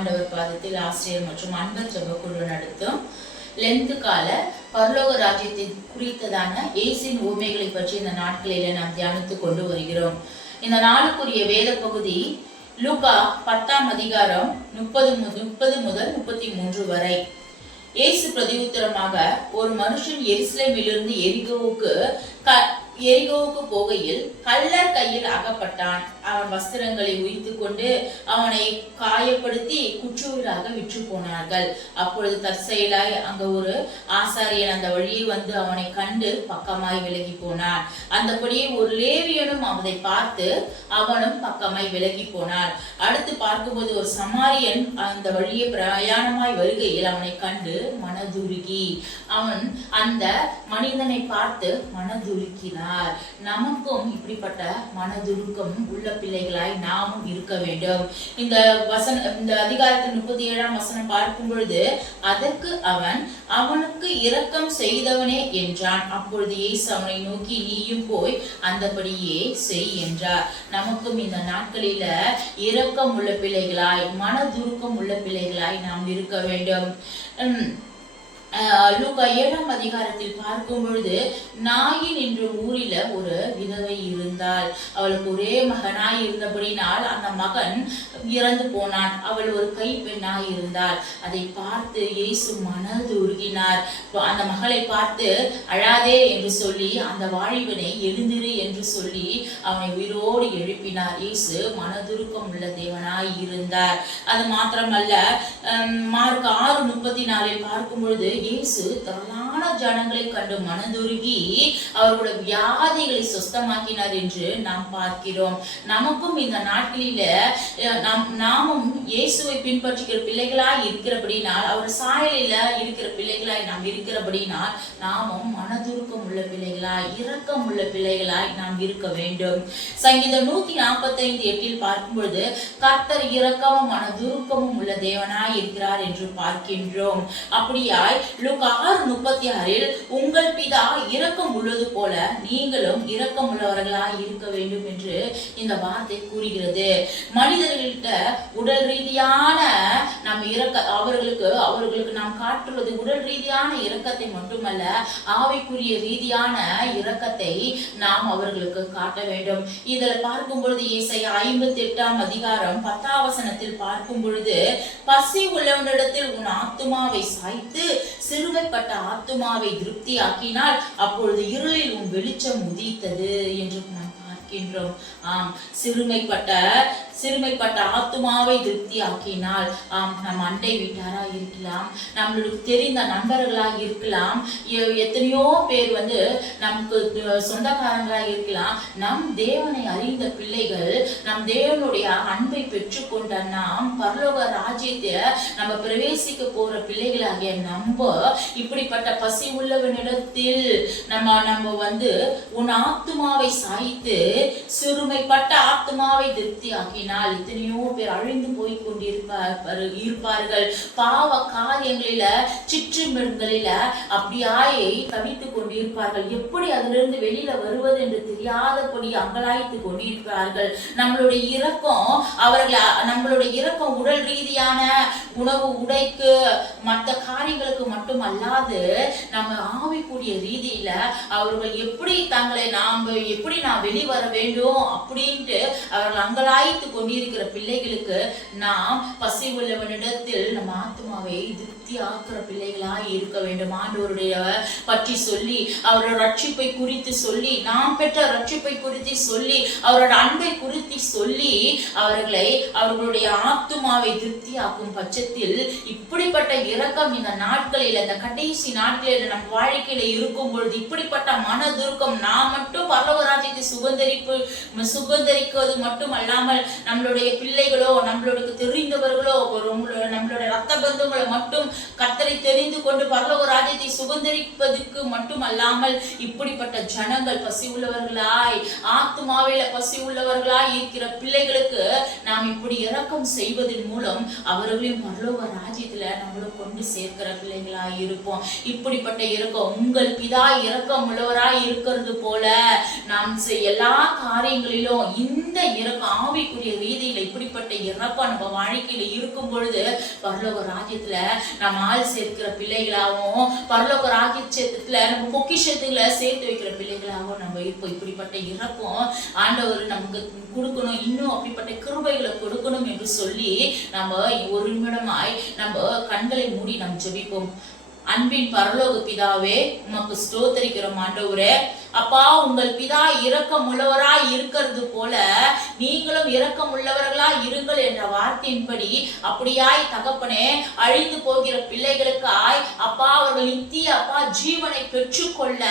ஆண்டவர் பாதத்தில் ஆசிரியர் மற்றும் அன்பர் ஜெபக்குழு நடத்தும் லென்த் கால பரலோக ராஜ்யத்தை குறித்ததான இயேசுவின் உண்மைகளை பற்றி இந்த நாட்களில நாம் தியானித்துக் கொண்டு வருகிறோம். இந்த நாளுக்குரிய வேத பகுதி லூக்கா 10ஆம் அதிகாரம் 30 முதல் 33 வரை. இயேசு பிரதியுத்தரமாக, ஒரு மனுஷன் எருசலேமிலிருந்து எரிகோவுக்கு போகையில் கள்ளர் கையில் அகப்பட்டான். அவன் வஸ்திரங்களை உரித்து கொண்டு அவனை காயப்படுத்தி குற்றூராக விற்று போனார்கள். அப்பொழுது தற்செயலாய் அங்க ஒரு ஆசாரியன் அந்த வழியை வந்து அவனை கண்டு பக்கமாய் விலகி போனான். அந்தபடியே ஒரு லேவியனும் அவனை பார்த்து அவனும் பக்கமாய் விலகி போனான். அடுத்து பார்க்கும்போது ஒரு சமாரியன் அந்த வழியே பிரயாணமாய் வருகையில் அவனை கண்டு மனதுருகி அவன் அந்த மனிதனை பார்த்து மனதுருக்கினான். நமக்கும் இப்படிப்பட்ட மனதுருக்கம் உள்ள பிள்ளைகளாய் நாமும் இருக்க வேண்டும். இந்த அதிகாரத்தில் 37ஆம் வசனம் பார்க்கும் பொழுது, அதற்கு அவனுக்கு இரக்கம் செய்தவனே என்றான். அப்பொழுது இயேசு அவனை நோக்கி, நீயும் போய் அந்தபடியே செய் என்றார். நமக்கும் இந்த நாட்களில இரக்கம் உள்ள பிள்ளைகளாய், மனதுருக்கம் உள்ள பிள்ளைகளாய் நாம் இருக்க வேண்டும். லூக்கா 7ஆம் அதிகாரத்தில் பார்க்கும் பொழுது, நாயின் என்ற ஊரில ஒரு விதவை இருந்தாள். அவளுக்கு ஒரே மகனாய் இருந்தபடினால் அந்த மகன் இறந்து போனான். அவள் ஒரு கைப்பெண்ணாய் இருந்தாள். அதை பார்த்து இயேசு மனது உருகினார். அந்த மகளை பார்த்து அழாதே என்று சொல்லி அந்த வாலிபனை எழுந்திரு என்று சொல்லி அவனை உயிரோடு எழுப்பினார். இயேசு மனதுருக்கம் உள்ள தேவனாய் இருந்தார். அது மாத்திரமல்ல, மார்க் 6:34 பார்க்கும் பொழுது, இயேசு திரளான ஜனங்களை கண்டு மனதுருகி அவர்களுடைய வியாதிகளை சுத்தமாக்கினார் என்று நாம் பார்க்கிறோம். நமக்கும் இந்த நாட்களில நாமும் இயேசுவை பின்பற்றுகிற பிள்ளைகளாய் இருக்கிறபடினால், அவர் சாயலில இருக்கிற பிள்ளைகளாய் நாம் இருக்கிறபடினால், நாமும் மனதுருக்கம் உள்ள பிள்ளைகளாய், இரக்கம் உள்ள பிள்ளைகளாய் நாம் இருக்க வேண்டும். சங்கீதம் 145:8 பார்க்கும் பொழுது, கர்த்தர் இரக்கமும் மனதுருக்கமும் உள்ள தேவனாய் இருக்கிறார் என்று பார்க்கின்றோம். அப்படியாய் லூக்கா 6:36 உங்கள் பிதா இரக்கம் உள்ளது போல நீங்களும் இரக்கம் உள்ளவர்களாய் இருக்க வேண்டும் என்று இந்த வார்த்தை கூறுகிறது. மனிதர்கள்ட்ட உடல் ரீதியான நாம் அவர்களுக்கு நாம் காட்டுவது உடல் ரீதியான இரக்கத்தை மட்டுமல்ல, ஆவிக்குரிய ரீதியான இரக்கத்தை நாம் அவர்களுக்கு காட்ட வேண்டும். இதில் பார்க்கும் பொழுது ஏசாயா 58ஆம் அதிகாரம் 10ஆம் வசனத்தில் பார்க்கும் பொழுது, பசி உள்ளவனிடத்தில் உன் ஆத்துமாவை சாய்த்து சிறுமைப்பட்ட ஆத்துமாவை திருப்தி ஆக்கினால் அப்பொழுது இருளில் உன் வெளிச்சம் உதித்தது என்று நாம் பார்க்கின்றோம். ஆம், சிறுமைப்பட்ட ஆத்துமாவை திருப்தி ஆக்கினால், நம் அண்டை வீட்டாரா இருக்கலாம், நம்மளுக்கு தெரிந்த நண்பர்களாக இருக்கலாம், எத்தனையோ பேர் நமக்கு சொந்தக்காரங்களா இருக்கலாம். நம் தேவனை அறிந்த பிள்ளைகள், நம் தேவனுடைய அன்பை பெற்றுக்கொண்ட நாம் பரலோக ராஜ்யத்தை நம்ம பிரவேசிக்க போற பிள்ளைகளாகிய நம்ம இப்படிப்பட்ட பசி உள்ளவனிடத்தில் நம்ம உன் ஆத்துமாவை சாய்த்து சிறுமைப்பட்ட ஆத்துமாவை திருப்தி ஆக்கினால், எத்தனையோ பேர் அழிந்து போய் கொண்டிருப்பார்கள். பாவ காரியங்களில சிற்றுமிடங்களில அப்படியாய் தவித்துக் கொண்டிருப்பார்கள். எப்படி அதிலிருந்து வெளியில வருவது என்று தெரியாதபடி அங்கலாய்த்து கொண்டிருப்பார்கள். நம்மளுடைய இரக்கம் உடல் ரீதியான உணவு உடைக்கு மற்ற காரியங்களுக்கு மட்டும் அல்லாது, நம்ம ஆவிக்குரிய ரீதியில அவர்கள் எப்படி எப்படி நான் வெளிவர வேண்டும் அப்படின்ட்டு அவர்கள் அங்கலாய்த்து கொண்டிருக்கிற பிள்ளைகளுக்கு நாம் பசி உள்ளவனிடத்தில் நம்ம ஆத்மாவை திருப்தி ஆக்குற பிள்ளைகளாய் இருக்க வேண்டும். ஆண்டவருடைய பற்றி சொல்லி, அவரோட ரட்சிப்பை குறித்து சொல்லி, நாம் பெற்ற ரட்சிப்பை குறித்து சொல்லி, அவரோட அன்பை குறித்து சொல்லி அவர்களுடைய ஆத்துமாவை திருப்தி ஆக்கும் பட்சத்தில், இப்படிப்பட்ட இரக்கம் இந்த நாட்களில், இந்த கடைசி நாட்களில் நம் வாழ்க்கையில இருக்கும் பொழுது, இப்படிப்பட்ட மனதுருக்கம் நாம் மட்டும் பரலோக ராஜ்யத்தை சுகந்தரிக்குவது மட்டும் அல்லாமல், நம்மளுடைய பிள்ளைகளோ, நம்மளுக்கு தெரிந்தவர்களோ, நம்மளுடைய ரத்த பந்தங்களை மட்டும் கர்த்தரை தெரிந்து கொண்டு பரலோக ராஜ்யத்தை சுகந்தரிப்பதற்கு மட்டும் அல்லாமல், இப்படிப்பட்ட ஜனங்கள் பசி உள்ளவர்களாய், ஆத்துமாவில பசி உள்ளவர்களாய் இருக்கிற பிள்ளைகளுக்கு நாம் இப்படி இரக்கம் செய்வதன் மூலம் அவர்களையும் பரலோக ராஜ்யத்துல நம்மளும் கொண்டு சேர்க்கிற பிள்ளைகளாய் இருப்போம். இப்படிப்பட்ட இரக்கம், உங்கள் பிதா இரக்கம் உள்ளவராய் இருக்கிறது போல நாம் எல்லா காரியங்களிலும் இந்த இறக்கம் ஆவிக்குரிய ரீதியில இப்படிப்பட்ட இறக்கம் நம்ம வாழ்க்கையில இருக்கும் பொழுது பரலோக ராஜ்யத்துல நம்ம ஆள் சேர்க்கிற பிள்ளைகளாகவும் பரலோக ராஜ்யத்துல நம்ம பொக்கிஷத்துல சேர்த்து வைக்கிற பிள்ளைகளாகவும் நம்ம இருப்போம். இப்படிப்பட்ட இறக்கம் ஆண்டவர் நமக்கு கொடுக்கணும், இன்னும் அப்படிப்பட்ட கிருபைகளை கொடுக்கணும் என்று சொல்லி நம்ம ஒரு நிமிடமாய் நம்ம கண்களை மூடி நம்ம ஜெபிப்போம். அன்பின் பரலோக பிதாவே, உமக்கு ஸ்தோத்திரிக்கிறோம் ஆண்டவரே. அப்பா, உங்கள் பிதா இரக்கம் உள்ளவராய் இருக்கிறது போல நீங்களும் இரக்கம் உள்ளவர்களாய் இருங்கள் என்ற வார்த்தையின்படி அப்படியாய் தகப்பனே அழிந்து போகிற பிள்ளைகளுக்காய் அப்பா அவர்கள் நித்திய அப்பா ஜீவனை பெற்றுக்கொள்ள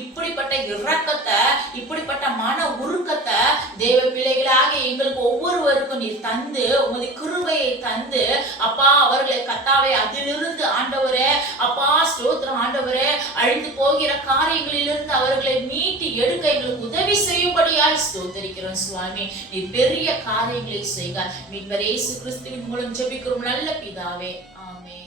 இப்படிப்பட்ட இரக்கத்தை இப்படிப்பட்ட மன உருக்கத்தை தேவ பிள்ளைகளாக எங்களுக்கு ஒவ்வொருவருக்கும் நீர் தந்து உமது கிருபையை தந்து அப்பா அவர்களை கத்தாவே அதிலிருந்து ஆண்டவரே அப்பா ஸ்தோத்திரம் ஆண்டவரே அழிந்து போகிற காரியங்களிலிருந்து அவர்களை மீட்டு எடுக்க எங்களுக்கு உதவி செய்யும்படியாய் ஸ்தோத்திரிக்கிறோம் சுவாமி. நீ பெரிய காரியங்களை செய்க. மீட்பர் இயேசு கிறிஸ்துவின் மூலம் ஜெபிக்கிறோம் நல்ல பிதாவே, ஆமென்.